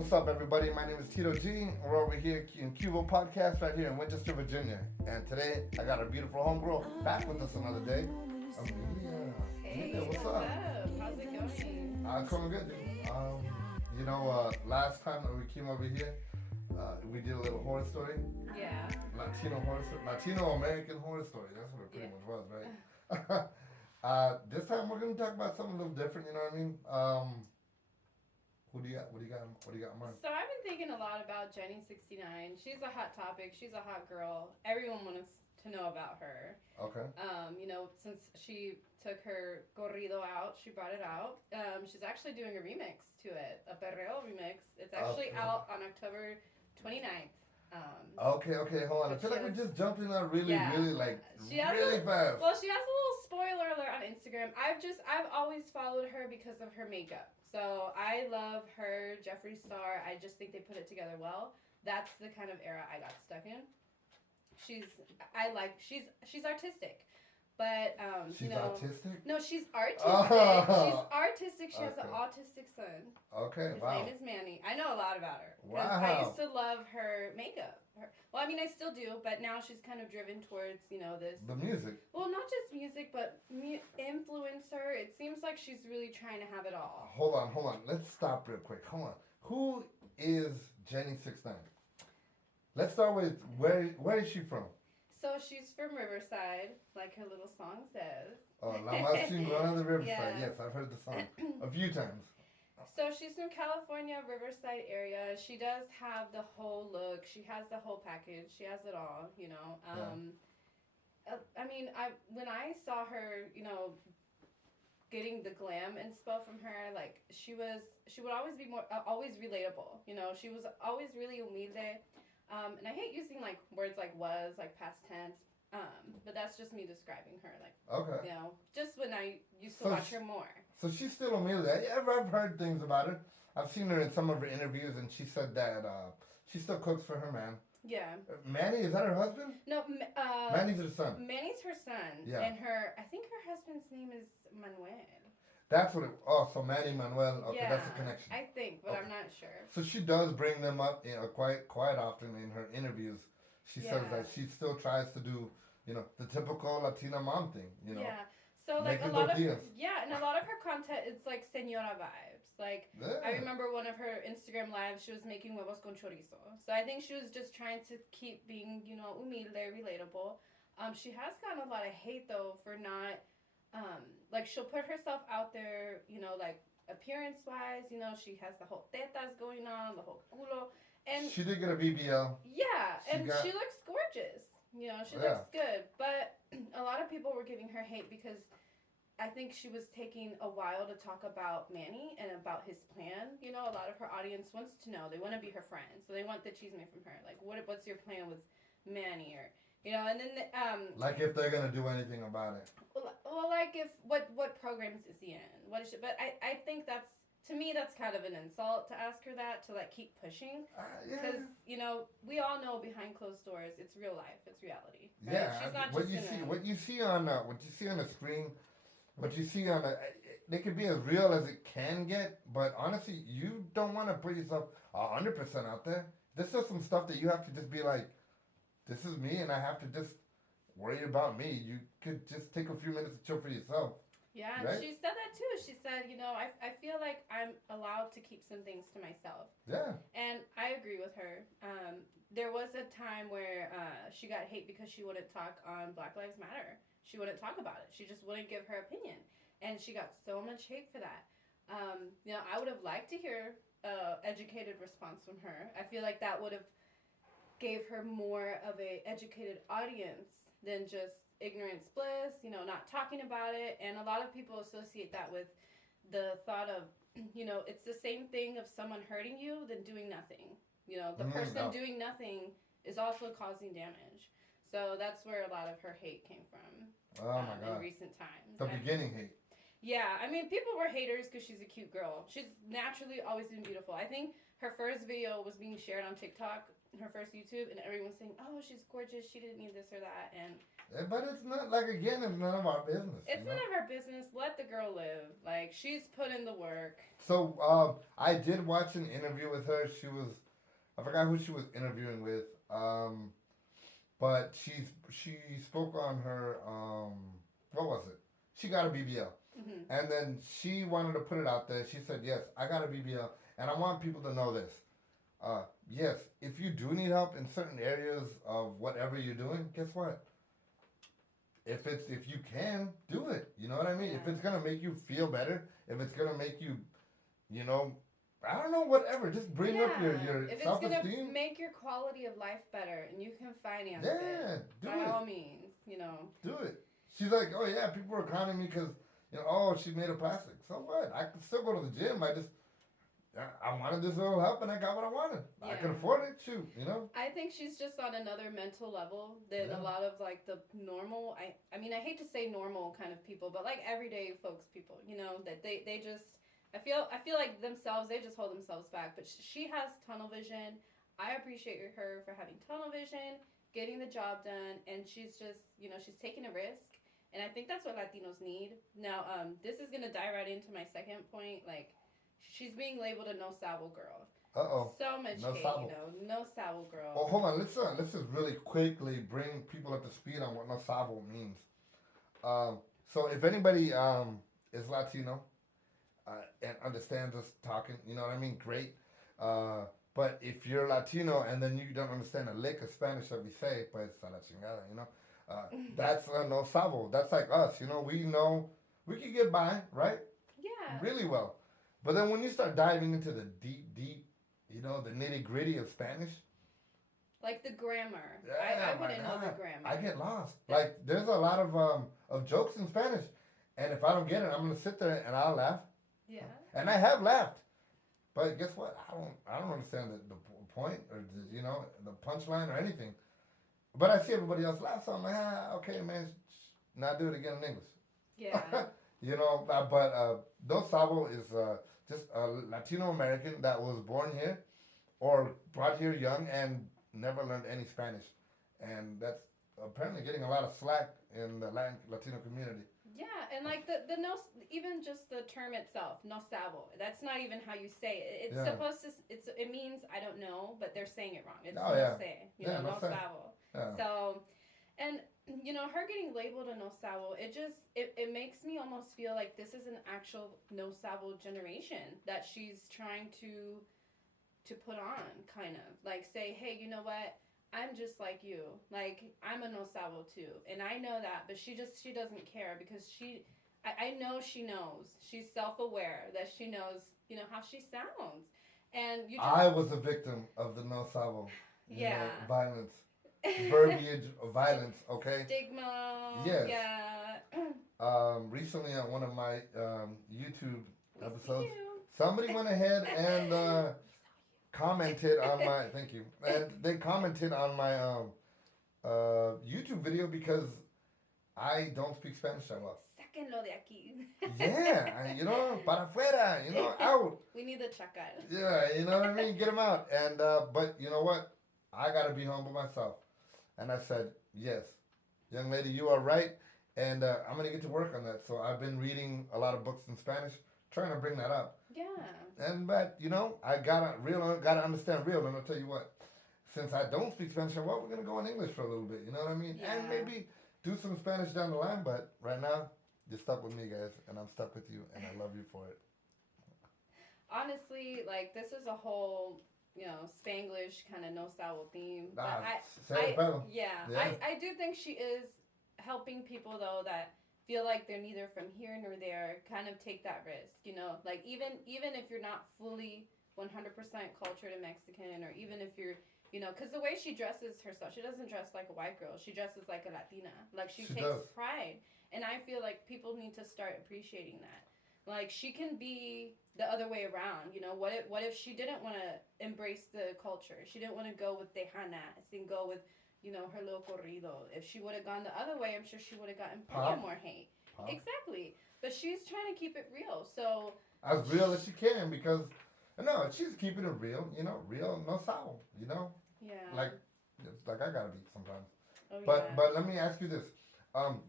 what's up, everybody? My name is Tito G. We're over here in Cubo Podcast right here in Winchester, Virginia. And today, I got a beautiful homegirl back with us another day. Amelia. Hey, Amelia, what's up? How's it going? It's going good, dude. Last time that we came over here, we did a little horror story. Yeah. Latino-American horror story. That's what it pretty much was, right? This time, we're going to talk about something a little different, you know what I mean? Who do you got? What do you got in mind? So I've been thinking a lot about Jenny69. She's a hot topic. She's a hot girl. Everyone wants to know about her. Okay. Since she took her corrido out, she brought it out. She's actually doing a remix to it, a perreo remix. It's actually out on October 29th. Okay, hold on. I feel like we just jumped in there really fast. Well, she has a little spoiler alert on Instagram. I've always followed her because of her makeup. So I love her, Jeffree Star. I just think they put it together well. That's the kind of era I got stuck in. She's artistic. But, she's autistic? No, she's artistic. Oh. She's artistic. She has an autistic son. Okay, His wow. name is Manny. I know a lot about her. Wow. I used to love her makeup. I still do, but now she's kind of driven towards, this. The music. Well, not just music, but influencer. It seems like she's really trying to have it all. Hold on. Let's stop real quick. Hold on. Who is Jenny69? Let's start with where is she from? So she's from Riverside, like her little song says. Oh, La Más Chingona de Riverside. Yeah. Yes, I've heard the song a few times. So she's from California, Riverside area. She does have the whole look. She has the whole package. She has it all, when I saw her, getting the glam and stuff from her, like she would always be always relatable. She was always really humilde. And I hate using like words like was, like past tense. But that's just me describing her, like, okay. Just when I used to watch her more. So she's still humilde. I've heard things about her. I've seen her in some of her interviews, and she said that she still cooks for her man. Yeah. Manny, is that her husband? No, Manny's her son. Manny's her son. Yeah. And I think her husband's name is Manuel. That's what so Manny Manuel, okay, yeah, that's the connection. I think, but okay. I'm not sure. So she does bring them up, quite often in her interviews. She says that she still tries to do, the typical Latina mom thing, Yeah. So like and a lot of her content, it's like señora vibes. Like I remember one of her Instagram lives, she was making huevos con chorizo. So I think she was just trying to keep being, humilde, relatable. She has gotten a lot of hate though for not, she'll put herself out there, like appearance wise, she has the whole tetas going on, the whole culo, and she did get a BBL. Yeah, she looks gorgeous. She looks good, but a lot of people were giving her hate because I think she was taking a while to talk about Manny and about his plan. A lot of her audience wants to know. They want to be her friend, so they want the chisme from her. Like, what's your plan with Manny, or and then like if they're gonna do anything about it. Well, like if what programs is he in? What is she? But I think that's. To me, that's kind of an insult to ask her that, to like keep pushing, because we all know behind closed doors, it's real life, it's reality. Right? Yeah, she's not what you see on the screen, what you see on it could be as real as it can get, but honestly, you don't want to put yourself 100% out there. There's just some stuff that you have to just be like, this is me, and I have to just worry about me. You could just take a few minutes to chill for yourself. Yeah, right? She said that too. She said, I feel like I'm allowed to keep some things to myself. Yeah. And I agree with her. There was a time where she got hate because she wouldn't talk on Black Lives Matter. She wouldn't talk about it. She just wouldn't give her opinion. And she got so much hate for that. I would have liked to hear an educated response from her. I feel like that would have gave her more of a educated audience than just ignorance bliss, not talking about it. And a lot of people associate that with the thought of, it's the same thing of someone hurting you than doing nothing. The person doing nothing is also causing damage. So that's where a lot of her hate came from. Oh my God. In recent times. The beginning hate. Yeah, people were haters because she's a cute girl. She's naturally always been beautiful. I think her first video was being shared on TikTok her first YouTube, and everyone's saying, "Oh, she's gorgeous. She didn't need this or that," and But it's not like again, it's none of our business. it's none of our business. Let the girl live. Like she's put in the work. So I did watch an interview with her. I forgot who she was interviewing with. But she spoke on her what was it? She got a BBL, and then she wanted to put it out there. She said, "Yes, I got a BBL, and I want people to know this. Yes, if you do need help in certain areas of whatever you're doing, guess what? If you can do it, you know what I mean. If it's gonna make you feel better, if it's gonna make you, you know, I don't know, whatever. Just bring up your if self-esteem. It's gonna make your quality of life better, and you can finance it, do by it. all means, you know. Do it. She's like, oh yeah, people are clowning me because she made of plastic. So what? I can still go to the gym. I wanted this little help and I got what I wanted. I can afford it. Shoot, I think she's just on another mental level than a lot of like the normal. I mean, I hate to say normal kind of people, but like everyday folks people, that they just. I feel like themselves, they just hold themselves back. But she has tunnel vision. I appreciate her for having tunnel vision, getting the job done, and she's just, she's taking a risk. And I think that's what Latinos need. Now, this is gonna die right into my second point. Like, she's being labeled a no sabo girl. Uh-oh. So much no hate, sabo. no sabo girl. Well, hold on. Let's just really quickly bring people up to speed on what no sabo means. So if anybody is Latino and understands us talking, you know what I mean? Great. But if you're Latino and then you don't understand a lick of Spanish that we say, pues a la chingada, that's no sabo. That's like us, we know we can get by, right? Yeah. Really well. But then when you start diving into the deep, the nitty gritty of Spanish. Like the grammar. Yeah, I wouldn't know the grammar. I get lost. Like there's a lot of jokes in Spanish. And if I don't get it, I'm going to sit there and I'll laugh. Yeah. And I have laughed. But guess what? I don't understand the point or the punchline or anything. But I see everybody else laugh, so I'm like, okay, man, now do it again in English. Yeah. But no sabo is just a Latino American that was born here or brought here young and never learned any Spanish. And that's apparently getting a lot of slack in the Latino community. Yeah, and like the no, even just the term itself, no sabo. That's not even how you say it. It's supposed to. It means I don't know, but they're saying it wrong. It's no say. No sabo. Yeah. So, and her getting labeled a no sabo, it makes me almost feel like this is an actual no sabo generation that she's trying to put on, kind of like say, hey, you know what? I'm just like you. Like, I'm a no sabo too. And I know that, but she doesn't care because I know she knows. She's self-aware that she knows, how she sounds. And I was a victim of the no sabo. Violence. Verbiage of violence, okay? Stigma. Yes. Yeah. Recently on one of my YouTube episodes, somebody went ahead and commented on my thank you, and they commented on my YouTube video because I don't speak Spanish that well. Sáquenlo de aquí. Yeah, para afuera, out. We need the chacal. Yeah, you know what I mean? Get them out. And but you know what? I gotta be humble myself. And I said, yes, young lady, you are right, and I'm gonna get to work on that. So I've been reading a lot of books in Spanish, trying to bring that up. Yeah. But I gotta understand real. And I'll tell you what, since I don't speak Spanish, we're gonna go in English for a little bit. You know what I mean? Yeah. And maybe do some Spanish down the line. But right now, you're stuck with me, guys, and I'm stuck with you, and I love you for it. Honestly, like this is a whole, Spanglish kind of no sabo theme. But I do think she is helping people though that feel like they're neither from here nor there, kind of take that risk, like even if you're not fully 100% cultured and Mexican, or even if you're, because the way she dresses herself, she doesn't dress like a white girl, she dresses like a Latina, like she takes pride, and I feel like people need to start appreciating that. Like she can be the other way around, what if she didn't want to embrace the culture, she didn't want to go with Tejanas and go with her little corrido. If she would have gone the other way, I'm sure she would have gotten plenty more hate. Exactly. But she's trying to keep it real. So as real as she can, because no, she's keeping it real, real no sabo, Yeah. Like, it's like I gotta beat sometimes. Oh, But yeah. but let me ask you this.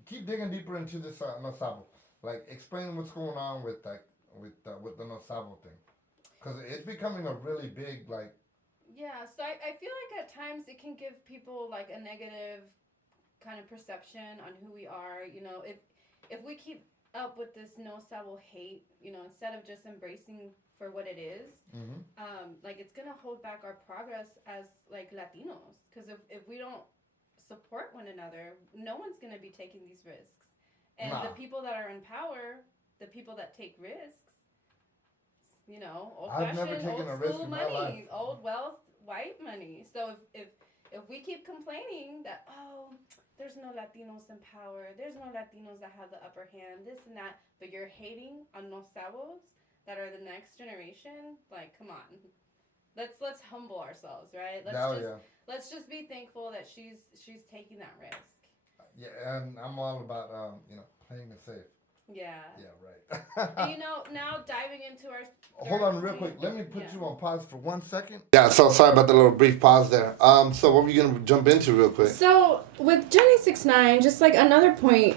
Keep digging deeper into this no sabo. Like, explain what's going on with like with the no sabo thing, because it's becoming a really big like. Yeah, so I feel like at times it can give people like a negative kind of perception on who we are. You know, if we keep up with this no sabo hate, you know, instead of just embracing for what it is, Mm-hmm. like it's gonna hold back our progress as like Latinos. Because if we don't support one another, no one's gonna be taking these risks. And Nah. the people that are in power, the people that take risks, you know, old I've never fashioned, taken old a risk school in my life. money, old wealth, white money. So if we keep complaining that there's no Latinos in power, there's no Latinos that have the upper hand, this and that, but you're hating on los sabos that are the next generation, like come on. Let's humble ourselves, right? Let's just be thankful that she's taking that risk. Yeah, and I'm all about playing it safe. Yeah. Yeah, right. And now diving into our Hold on, real point, quick. Let me put yeah. you on pause for 1 second. Yeah, so sorry about the little brief pause there. So what were you gonna jump into real quick? So with Jenny 6ix9ine, just like another point,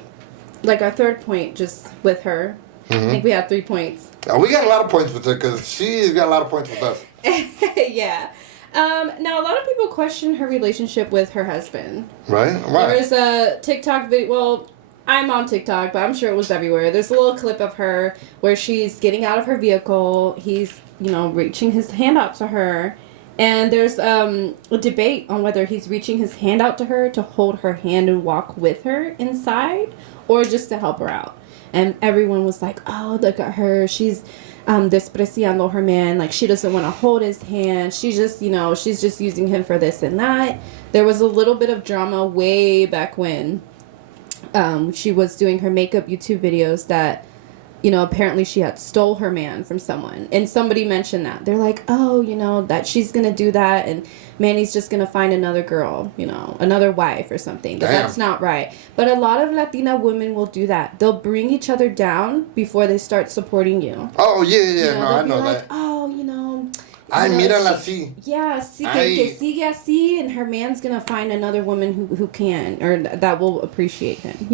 like our third point, just with her. Mm-hmm. I think we have 3 points. We got a lot of points with her because she's got a lot of points with us. Yeah. Now a lot of people question her relationship with her husband. Right? Why? There's a TikTok video. Well, I'm on TikTok, but I'm sure it was everywhere. There's a little clip of her where she's getting out of her vehicle. He's, reaching his hand out to her. And there's a debate on whether he's reaching his hand out to her to hold her hand and walk with her inside or just to help her out. And everyone was like, oh, look at her. She's despreciando her man. Like, she doesn't want to hold his hand. She's just, she's just using him for this and that. There was a little bit of drama way back when she was doing her makeup YouTube videos that, apparently she had stole her man from someone. And somebody mentioned that. They're like, oh, that she's going to do that and Manny's just going to find another girl, another wife or something. But that's not right. But a lot of Latina women will do that. They'll bring each other down before they start supporting you. Oh, yeah. No, I know like, that. Oh, Ay, mírala así. Yeah, que sigue así, and her man's gonna find another woman who can, or that will appreciate him,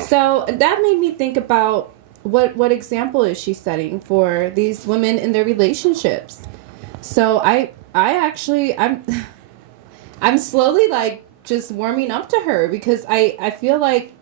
So that made me think about what example is she setting for these women in their relationships. So I'm slowly like just warming up to her because I feel like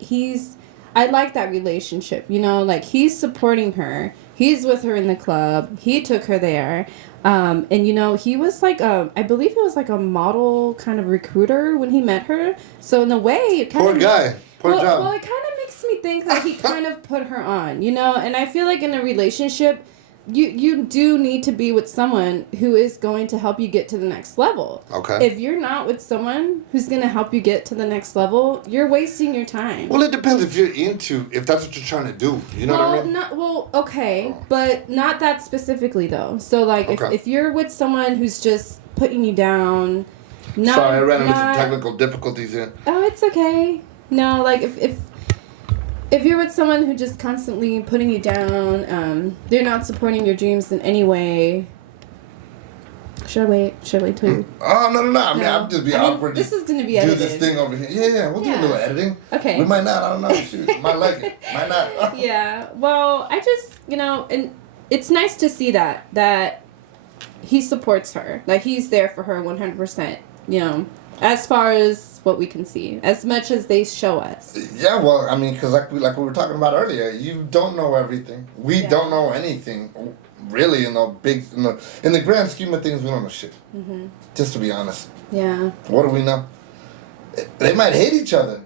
I like that relationship, like he's supporting her. He's with her in the club. He took her there. And he was like I believe he was like a model kind of recruiter when he met her. So in a way, it kind of poor job. Well, it kind of makes me think that he kind of put her on, And I feel like in a relationship, you do need to be with someone who is going to help you get to the next level. Okay. If you're not with someone who's going to help you get to the next level, you're wasting your time. Well, it depends if that's what you're trying to do. You know what I mean? Okay, but not that specifically though. So like if you're with someone who's just putting you down, sorry, I ran into some technical difficulties here. Oh, it's okay. No, like if you're with someone who just constantly putting you down, they're not supporting your dreams in any way. Should I wait till you? Oh, no. I mean, I'm just be awkward. This is going to be edited. Do this thing over here. Yeah. We'll do a little editing. Okay. We might not. I don't know. Shoot. Might like it. Might not. Yeah. Well, I just, and it's nice to see that he supports her. That he's there for her 100%, as far as what we can see, as much as they show us. Yeah, well, I mean, because like we were talking about earlier, you don't know everything. We don't know anything, really. In the grand scheme of things, we don't know shit. Mm-hmm. Just to be honest. Yeah. What do we know? They might hate each other,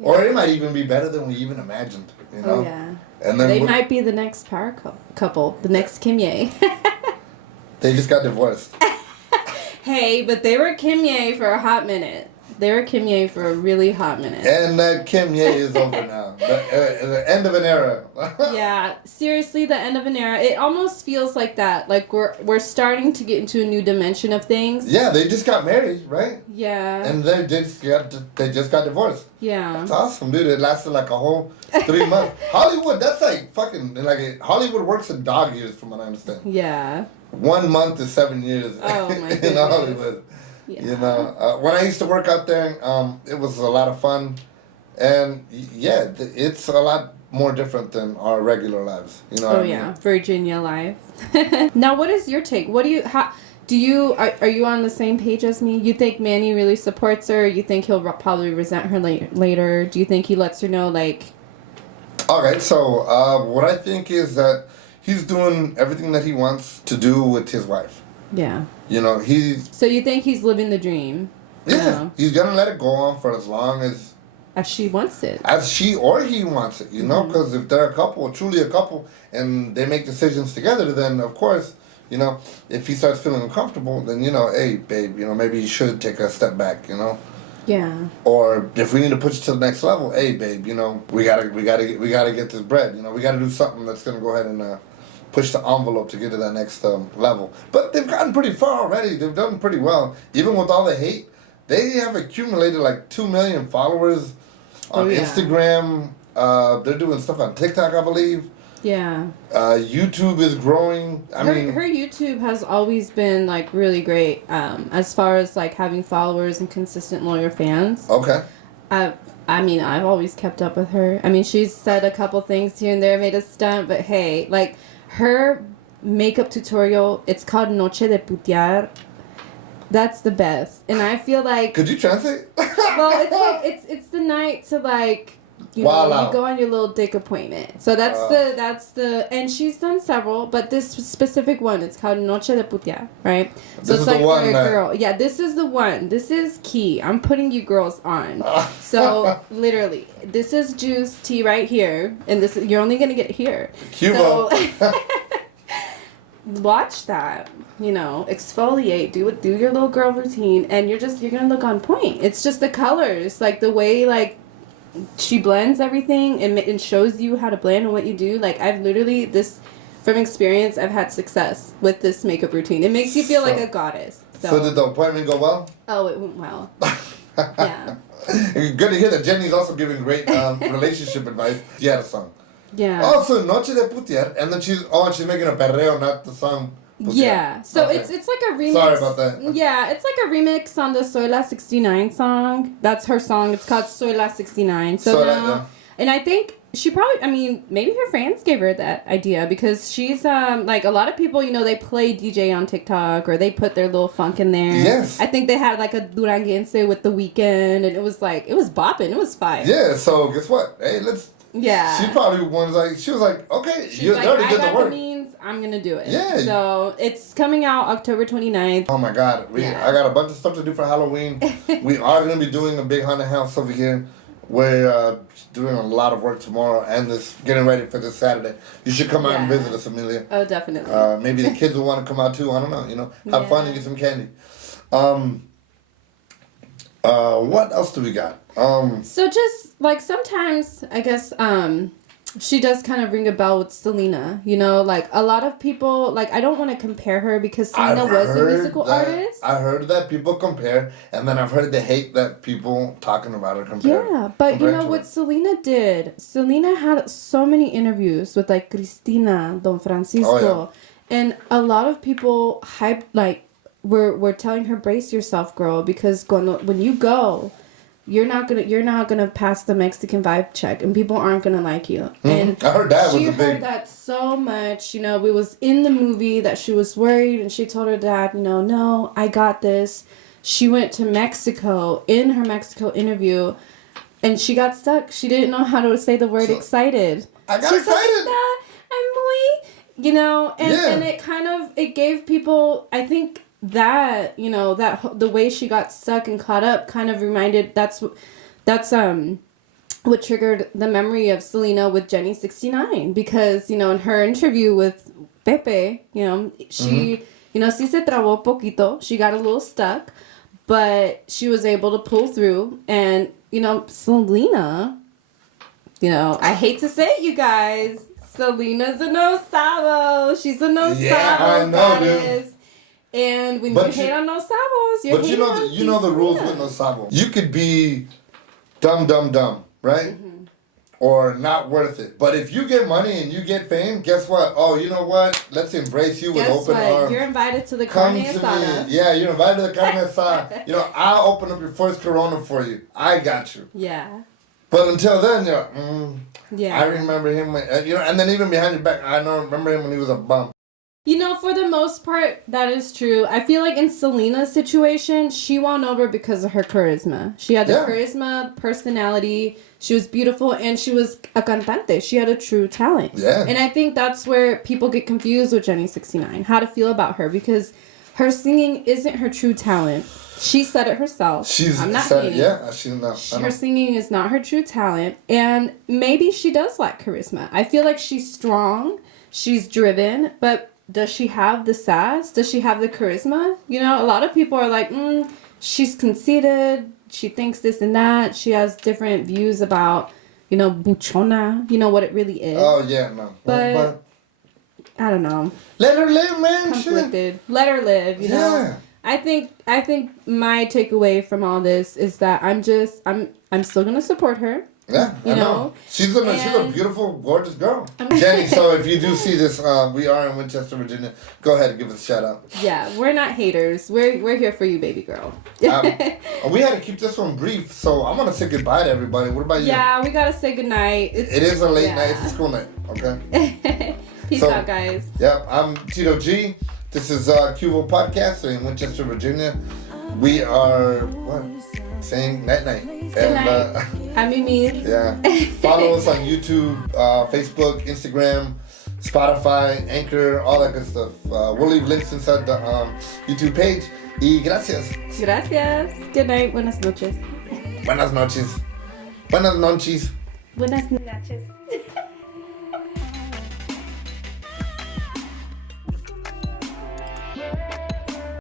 or it might even be better than we even imagined. Oh yeah. And then they might be the next power couple, the next Kim Ye. They just got divorced. Hey, but they were Kim Ye for a hot minute. They were Kim Ye for a really hot minute. And that Kim Ye is over now. The end of an era. Yeah, seriously, the end of an era. It almost feels like that. Like we're starting to get into a new dimension of things. Yeah, they just got married, right? Yeah. And they just got divorced. Yeah. That's awesome, dude. It lasted like a whole 3 months. Hollywood, that's like fucking Hollywood works in dog years, from what I understand. Yeah. 1 month is 7 years. Oh my goodness. In Hollywood. Yeah. You know, when I used to work out there, it was a lot of fun, and yeah, it's a lot more different than our regular lives. You know what I mean? Virginia life. Now, what is your take? What do you are you on the same page as me? You think Manny really supports her? You think he'll probably resent her later? Do you think he lets her know like? Okay, so what I think is that he's doing everything that he wants to do with his wife. Yeah. You know, he's. So you think he's living the dream? Yeah, know? He's gonna let it go on for as long as she wants it. As she or he wants it, you know, because if they're a couple, truly a couple, and they make decisions together, then of course, you know, if he starts feeling uncomfortable, then you know, hey, babe, you know, maybe you should take a step back, you know. Yeah. Or if we need to push it to the next level, hey, babe, you know, we gotta get this bread, you know, we gotta do something that's gonna go ahead and push the envelope to get to that next level. But they've gotten pretty far already. They've done pretty well, even with all the hate. They have accumulated like 2 million followers on Instagram. They're doing stuff on TikTok, I believe. Yeah. YouTube is growing. I mean, her YouTube has always been like really great as far as like having followers and consistent loyal fans. Okay. I mean, I've always kept up with her. I mean, she's said a couple things here and there, made a stunt, but hey, like her makeup tutorial, it's called Noche de Putear. That's the best, and I feel like. Could you translate? Well, it's like it's the night to like. You know, you go on your little dick appointment. So that's the and she's done several, but this specific one, it's called Noche de Putear, right? So it's like for a girl. Yeah, this is the one. This is key. I'm putting you girls on. So literally, this is juice tea right here, and this you're only gonna get here. Cuba. So, watch that. You know, exfoliate, do your little girl routine, and you're gonna look on point. It's just the colors, like the way like she blends everything and shows you how to blend and what you do. Like I've literally from experience, I've had success with this makeup routine. It makes you feel like a goddess. So did the appointment go well? Oh, it went well. Yeah. Good to hear that Jenny's also giving great relationship advice. She had a song. Yeah. Also, Noche de Putear, and then she's making a perreo, not the song. Putear. Yeah, so it's like a remix. Sorry about that. Yeah, it's like a remix on the Soy La 69 song. That's her song. It's called Soy La 69. And I think she probably, I mean, maybe her fans gave her that idea because she's like a lot of people, you know, they play DJ on TikTok or they put their little funk in there. Yes. I think they had like a Duranguense with The Weeknd, and it was bopping. It was fire. Yeah. So guess what? Hey, let's. Yeah. She probably she was like, okay, you already did the work. I'm gonna do it. Yeah. So it's coming out October 29th. Oh my God, I got a bunch of stuff to do for Halloween. We are gonna be doing a big haunted house over here. We're doing a lot of work tomorrow and getting ready for this Saturday. You should come out and visit us, Amelia. Oh, definitely. Maybe the kids will want to come out too. I don't know. You know, have fun and get some candy. What else do we got? So just like sometimes I guess she does kind of ring a bell with Selena, you know, like a lot of people, like I don't want to compare her because Selena was a musical artist. I heard that people compare, and then I've heard the hate that people talking about her compare. Yeah, but you know what Selena did? Selena had so many interviews with like Cristina, Don Francisco, and a lot of people were telling her, brace yourself, girl, because when you go, you're not gonna pass the Mexican vibe check, and people aren't gonna like you. Mm-hmm. And I heard that she heard that so much. You know, it was in the movie that she was worried, and she told her dad, you know, no, I got this. She went to Mexico in her Mexico interview, and she got stuck. She didn't know how to say the word excited. I got excited. I'm muy, you know, and it gave people, I think, that, you know, that the way she got stuck and caught up kind of reminded that's what triggered the memory of Selena with Jenny 69, because, you know, in her interview with Pepe, you know, she you know, sí se trabó poquito, she got a little stuck, but she was able to pull through. And, you know, Selena, you know, I hate to say it, you guys, Selena's a no sabo. She's a no sabo goddess. And when you hate on Los Sabos, you're hating on you know the rules with Los Sabos. You could be dumb, right? Mm-hmm. or not worth it. But if you get money and you get fame, guess what? Oh, you know what? Let's embrace you with open arms. You're invited to the carne asada. Yeah, you're invited to the carne asada. I'll open up your first Corona for you. I got you. Yeah. But until then, yeah. I remember him, and then even behind your back, I remember him when he was a bum. For the most part, that is true. I feel like in Selena's situation, she won over because of her charisma. She had the charisma, personality. She was beautiful, and she was a cantante. She had a true talent. Yeah. And I think that's where people get confused with Jenny 69, how to feel about her, because her singing isn't her true talent. She said it herself. I'm not hating. Yeah, she's not. Her singing is not her true talent, and maybe she does lack charisma. I feel like she's strong, she's driven, but does she have the sass? Does she have the charisma? A lot of people are like, she's conceited. She thinks this and that. She has different views about, buchona, what it really is. Oh, yeah, no. But I don't know. Let her live, man. Conflicted. Shit. Let her live, Yeah. I think my takeaway from all this is that I'm still gonna support her. Yeah, I know. She's a beautiful, gorgeous girl. Jenny, so if you do see this, we are in Winchester, Virginia. Go ahead and give us a shout out. Yeah, we're not haters. We're here for you, baby girl. We had to keep this one brief, so I'm gonna say goodbye to everybody. What about you? Yeah, we gotta say goodnight. It is a late night. It's a school night. Okay. Peace out, guys. Yep, I'm Tito G. This is QVO Podcast in Winchester, Virginia. We are saying night. Good night. I'm Mimir. Yeah. Follow us on YouTube, Facebook, Instagram, Spotify, Anchor, all that good stuff. We'll leave links inside the YouTube page. Y gracias. Gracias. Good night. Buenas noches. Buenas noches. Buenas noches. Buenas noches.